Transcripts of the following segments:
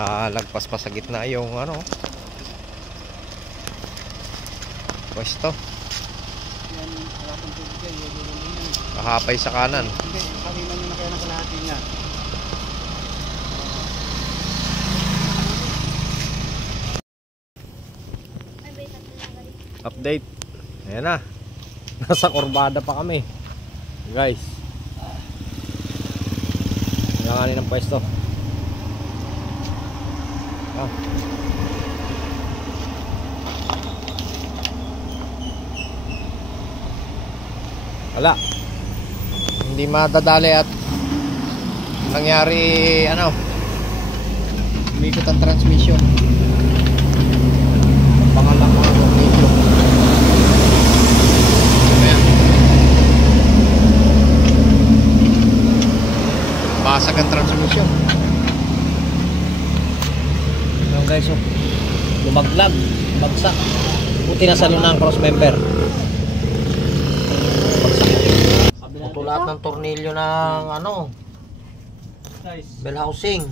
Nakalagpas pa sa gitna yung ano, pwesto. Yan, wala pang tubig yan. Nakapay sa kanan. Hindi, kanina nyo na kaya nakalahati niya. Update. Ayan na. Nasa kurbada pa kami, guys. Nanganganin ng pwesto. Wala. Hindi madadali at nangyari ano, umikot ang transmission. Pangalawang video. Ayan. Basag ang transmission. Ayan guys, oh. Lumaglag, bagsak. Buti na salo na ang cross member. Puto lahat ng tornilyo ng ano, bell housing.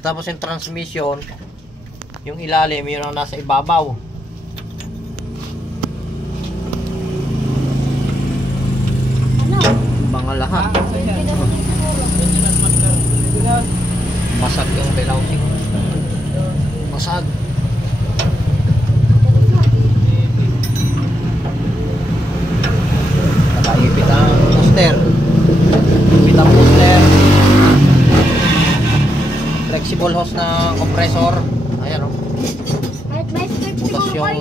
Tapos yung transmission, yung ilalim, yun ang nasa ibabaw. Mga lahat. Basag yung bell housing. Basag. Nakaipit ang booster. Ipit ang booster. Flexible hose na compressor. Ayan o. Butas yung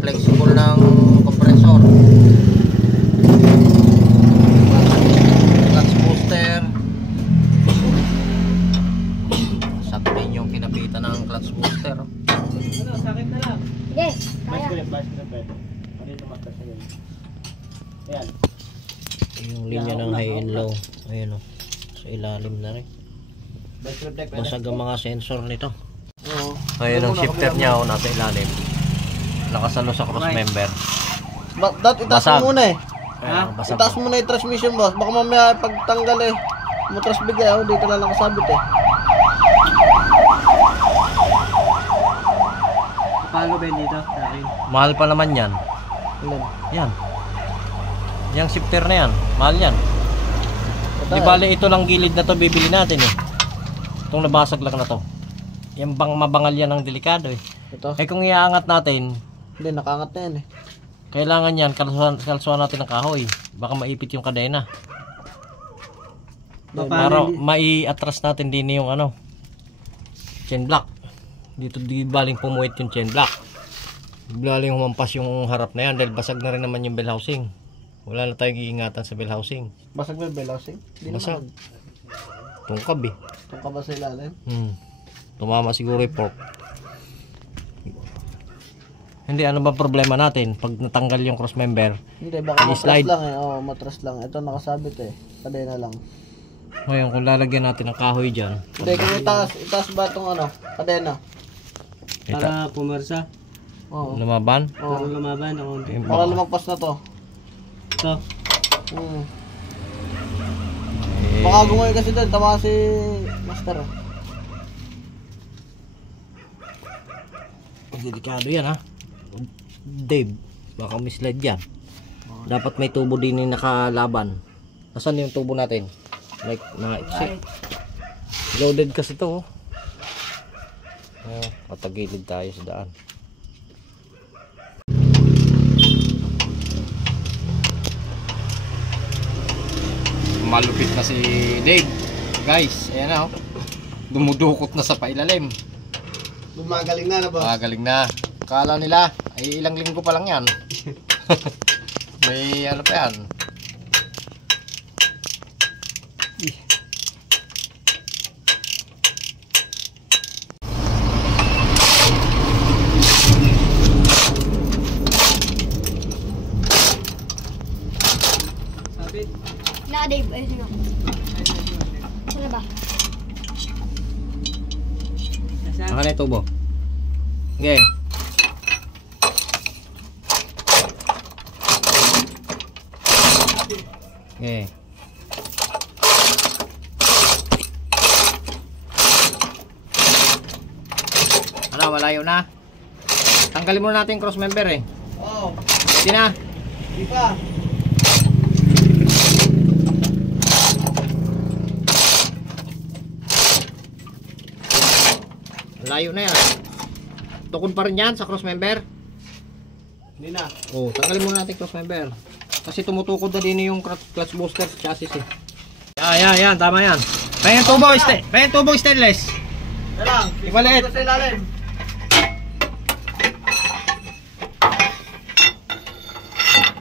flexible ng compressor. Clutch booster. Sakto din yung kinapitan ng clutch booster. Ano, sakit na lang. Hindi, Bas ko kaya. rin, bas ko rin. Dito matas na yun. Ayan. Yung linya ng high and low. Ayan o. Sa ilalim na rin. Bas ko rin. Basag ang mga sensor nito. Oo. Ayan ang shifter niya o, nasa ilalim. Nakasalo sa cross member. Itaas Basag. mo muna eh. Ayan, basag. Itaas mo na yung transmission boss. Baka mamaya pagtanggal eh. Matras bigay oh, dito na nakasabit eh. Paano ba dito? Mahal pa naman yan. Ilan? Yan. Yung shifter na yan. Mahal yan. Di bale ito lang gilid na to bibili natin eh. Itong nabasag lang na to. Yung bang mabangal yan ang delikado eh. Ito? Eh kung iaangat natin, Hindi, nakaangat na yan eh. kailangan yan kalsuhan natin ng kahoy. Baka maipit yung kadena. Para mai-atras natin din yung ano, chain block. Dito di baling pumuwit yung chain block. Baling humampas yung harap na yan dahil basag na rin naman yung bell housing. Wala na tayong iingatan sa bell housing. Basag na yung bell housing? Hindi Basag. naman. Tungkab eh. Itong ka ba sa ilalim? Tumama siguro yung fork. Hindi, ano ba problema natin pag natanggal yung cross member? Hindi, baka matras slide lang eh. Oo, matras lang. Ito nakasabit eh. Kadena lang. ngayon kung lalagyan natin ng kahoy dyan, Hindi, kung itaas ba itong ano? Kadena? Para pumersa? Oo. lumaban. Para lumaban ako. Eh, Para lumagpas na to. Ito. Baka gumawa kasi doon. Tama si Master. Delikado yan ha Dave, baka mislide yan. Dapat may tubo din yung nakalaban. Nasaan yung tubo natin? Like na loaded kasi to patagilid tayo sa daan. Malupit na si Dave guys. Ayan na dumudukot na sa pailalim. Gumagaling na ba? Magaling na. Kala nila ay ilang linggo pa lang yan. May ano pa yan. Na, Dave, ayun nga. Ano ba? Saan na tubo? Okay. Okay. Ano, malayo na. Tanggalin muna natin yung cross member eh. Oo. Hindi na. Di pa. Layo na yan. Tukod pa rin yan sa cross member. Hindi na. Oh, tanggalin muna natin cross member. Kasi tumutukod na din yung clutch booster sa chassis eh. Yan, tama yan. Pahingin tubo stainless. Yan lang. Ibalik. Sa ilalim.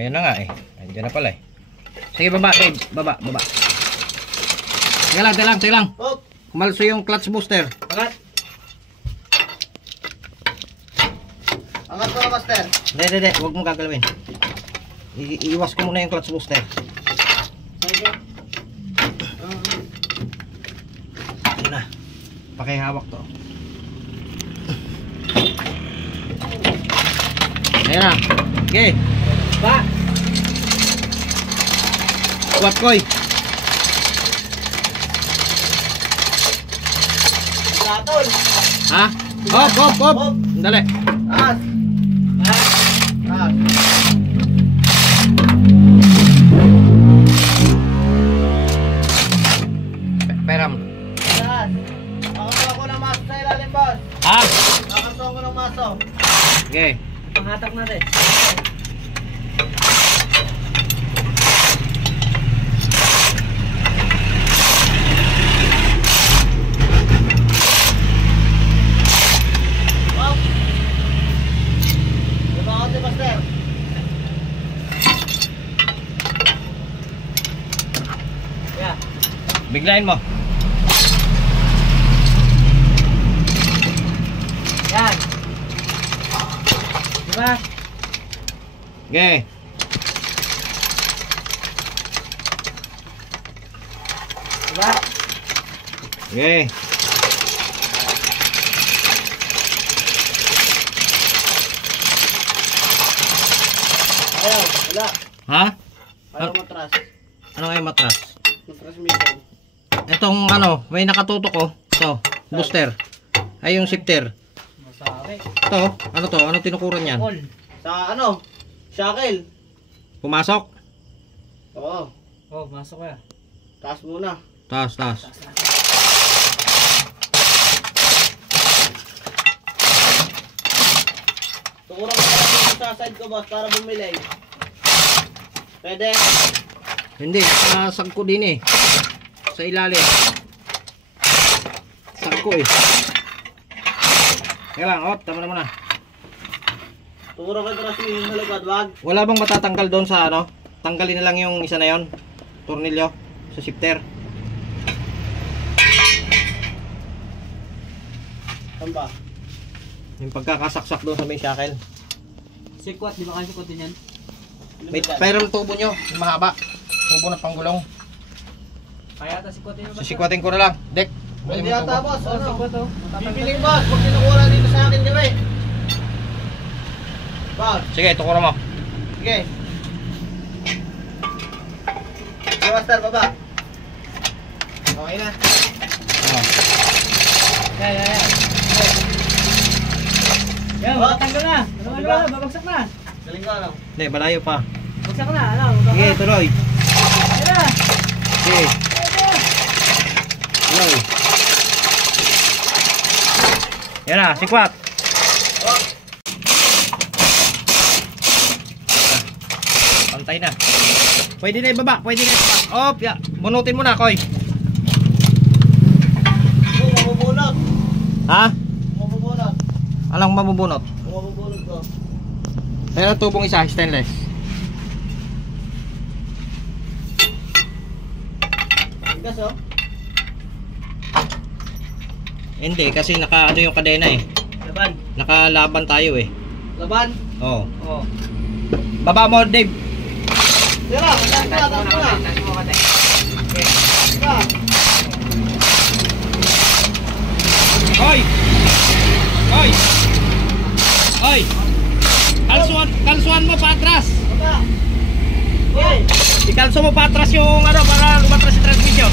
Ayun na nga eh. Andiyan na pala eh. Sige, baba, babe. Baba. Sige lang. Hop. Kumalso yung clutch booster. Angat. Angat ko na, master. Hindi. Huwag mo gagalawin. Iiwas ko muna yung clutch booster. Sige. Ayun na. Pakihawak to. Ayun na. Okay. Ba. Squat koy. Gatol. Ha? Hop. Dali. As. As. Peram. As. Nakasuha ko ng maso sa ilalim, boss. Ha? Nakasuha ko ng maso. Okay. Panghatak natin. Hop. Diba ako, master? Yeah. Biglayin mo. Yan. Diba? Okay. Diba? Okay. Ayaw, wala. Ha? Ayaw matras. Ano yung matras? Transmission. Itong ano, may nakatutok oh. Ito, booster. Ay yung shifter. Masari. Ito, ano to? Ano tinukuran yan? Sa ano? Shackle. Pumasok? Oo. Oh, masok ya. Taas muna. Taas. Tukurang ko lang sa side ko, boss, para bumili. Pwede? Hindi, nasagko din eh. Sa ilalim. Sagko eh. Kaya lang, tama na muna. Tukurang ko transmission sa lugad, wag. Wala bang matatanggal doon sa ano? Tanggalin na lang yung isa na yon. Tornilyo sa shifter. Saan ba? Yung pagkakasaksak doon sa may shackle. Sikwat, di ba kayo sikwat din yan? May spiral tubo nyo, yung mahaba. Tubo na panggulong. Kaya ata sikwat din. Sisikwatin ko na lang. Dek. Pwede yata, boss. Oh, Ano? sikwat oh. Bibiling, boss. Pag tinukura dito sa akin, gabi. Boss. Sige, tukuran mo. Sige. Sige, master, baba. Okay na. Oh. Yan. Yan, Oh. matanggal na. Diba? Babagsak na. Galing ka, ano? Hindi, malayo pa. Bagsak na, ano? Sige, tuloy. Yan na. Sige. Tuloy. Yan na, sikwat. Oh. Pantay na. Pwede na ibaba, pwede na ibaba. Op, ya. Bunutin mo na, Koy. Oh, mabubunot. Ha? Mabubunot. Alang mabubunot? Mabubunot ko. Ayan ang tubong isa, stainless. Tigas, oh. Hindi, kasi naka ano yung kadena eh. Laban. Nakalaban tayo eh. Laban. Oo. Oh. Baba mo, Dave. Tira, taas mo na. Tira. Hoy! Hoy! Hoy! Kalsuan mo pa atras. Baba. Okay. Ikalso mo pa atras yung ano para lumatras yung transmission.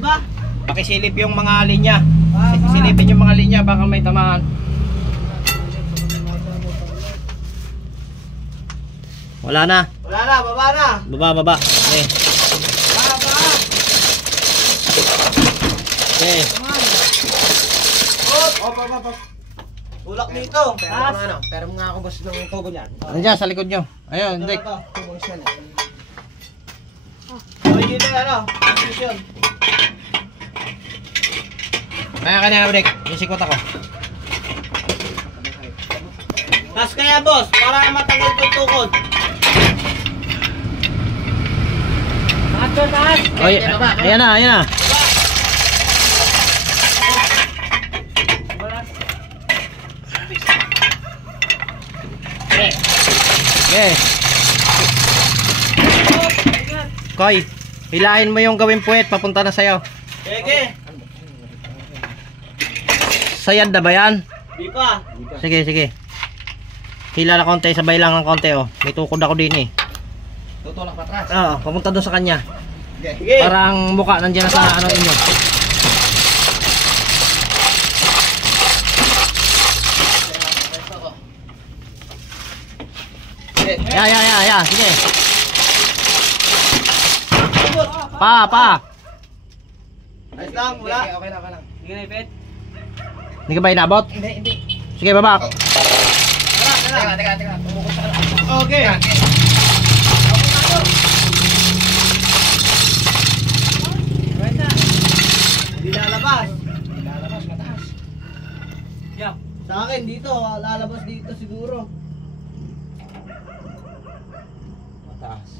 di ba? Pakisilip yung mga linya. Silipin yung mga linya, baka may tamaan. Wala na. Wala na, baba na. Baba. Okay. Baba. Okay. Op. Tulak dito. Pero mga ako boss ng tubo niyan. Ano dyan, sa likod nyo? Ayun, Dick. Tubo siya na. So, yun na ano, position. Kaya Dick, isikot ako. Tas kaya boss, para matanggal yung tukod. Taas. Oy, ayan na. Okay. Koy, hilahin mo yung gawin puwet, papunta na sa'yo. Sige. Sayad na ba yan? Di pa. Sige. Hila na konti, sabay lang ng konti oh. May tukod ako din eh. Tutulak patras. Oo, papunta doon sa kanya. Sige. Parang mukha nandiyan na sa ano inyo. Ya. Sige. Pa. Ayos lang, wala. Okay lang. Sige na, ipit. Hindi ka ba inabot? Hindi. Sige, baba. Teka. Tumukot sa Okay. Hindi lalabas. Lalabas, mataas. Sa akin dito, lalabas dito siguro. Mataas.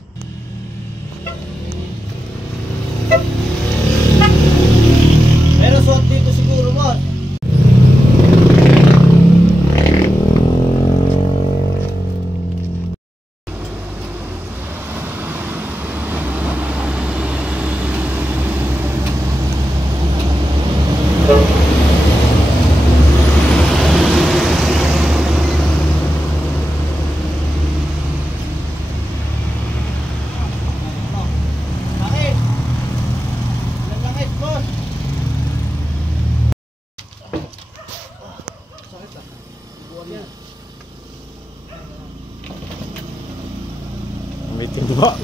Pero suot dito siguro, boss. Bakit? Ilan langit, boss?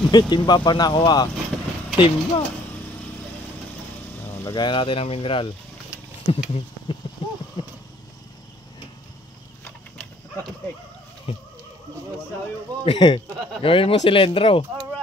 May timba pa na ako ah. Timba. Lagayan natin ng mineral. Gawin mo silendro. Alright.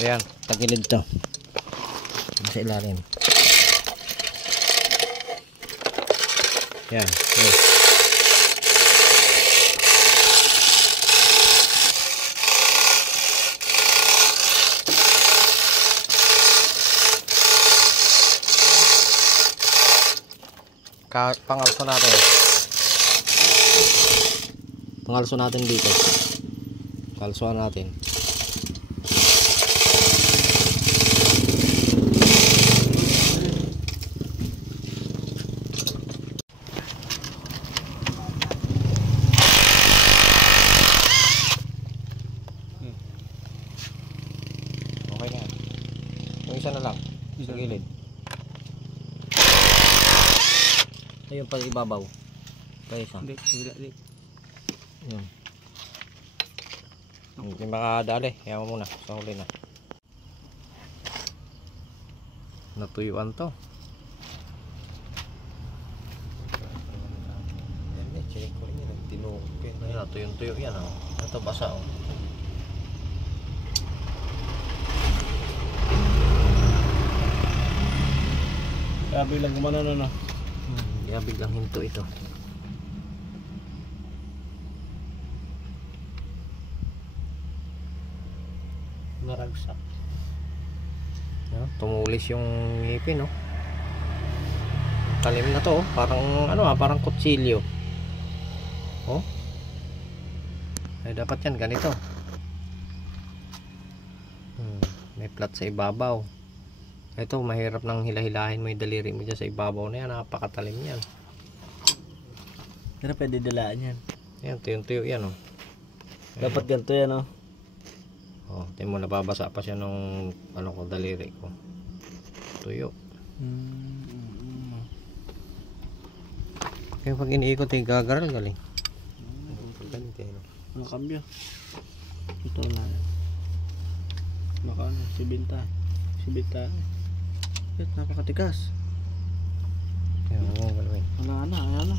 Ayan, tagilid to. Sa ilalim. Yan. Pangalso natin. Pangalso natin dito. Kalsuan natin. Okay na. Yung isa na lang. Sa gilid. Ayun pa ibabaw. Pa isa. Hindi. Yun. Hindi makadali. Kaya mo muna. Sa huli na. Natuyuan to. Yan, check ko rin yan. Tinukit. Ayun, natuyong-tuyo yan. Oh. Ito basa. Oh. Kaya bilang gumana na. Kaya biglang hinto ito. Naragsak. No? Tumulis yung ngipin, no? Talim na to, oh. Parang ano parang kutsilyo. Oh. Ay dapat yan ganito. May plat sa ibabaw. Ito mahirap nang hilahilahin mo yung daliri mo dyan sa ibabaw na yan. Napakatalim yan. Pero pwede dalaan yan. Yan, tuyo-tuyo yan oh. Dapat ganito yan oh. Oh, tingnan mo nababasa pa siya nung ano ko daliri ko. Tuyo. Kaya pag iniikot ay gagaral galing. Galing kayo. Ang kambyo. Ito na. Baka ano, sibinta. Sibinta. Napakatigas. Kaya mo galawin. Wala na, ayan na.